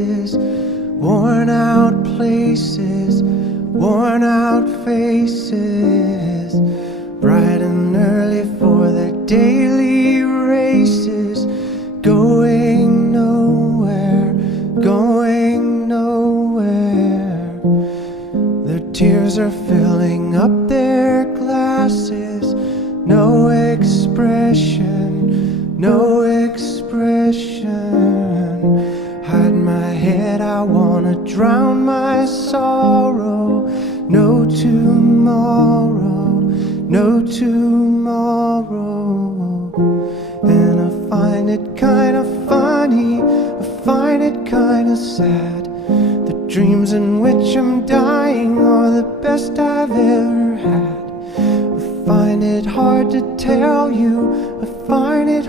faces, worn out places, worn out faces, bright and early for their daily races, going nowhere, going nowhere. Their tears are filling up their glasses, no expression, no expression. Hide my head, I wanna drown my sorrow. No tomorrow, no tomorrow. And I find it kinda funny, I find it kinda sad. The dreams in which I'm dying are the best I've ever had. I find it hard to tell you, I find it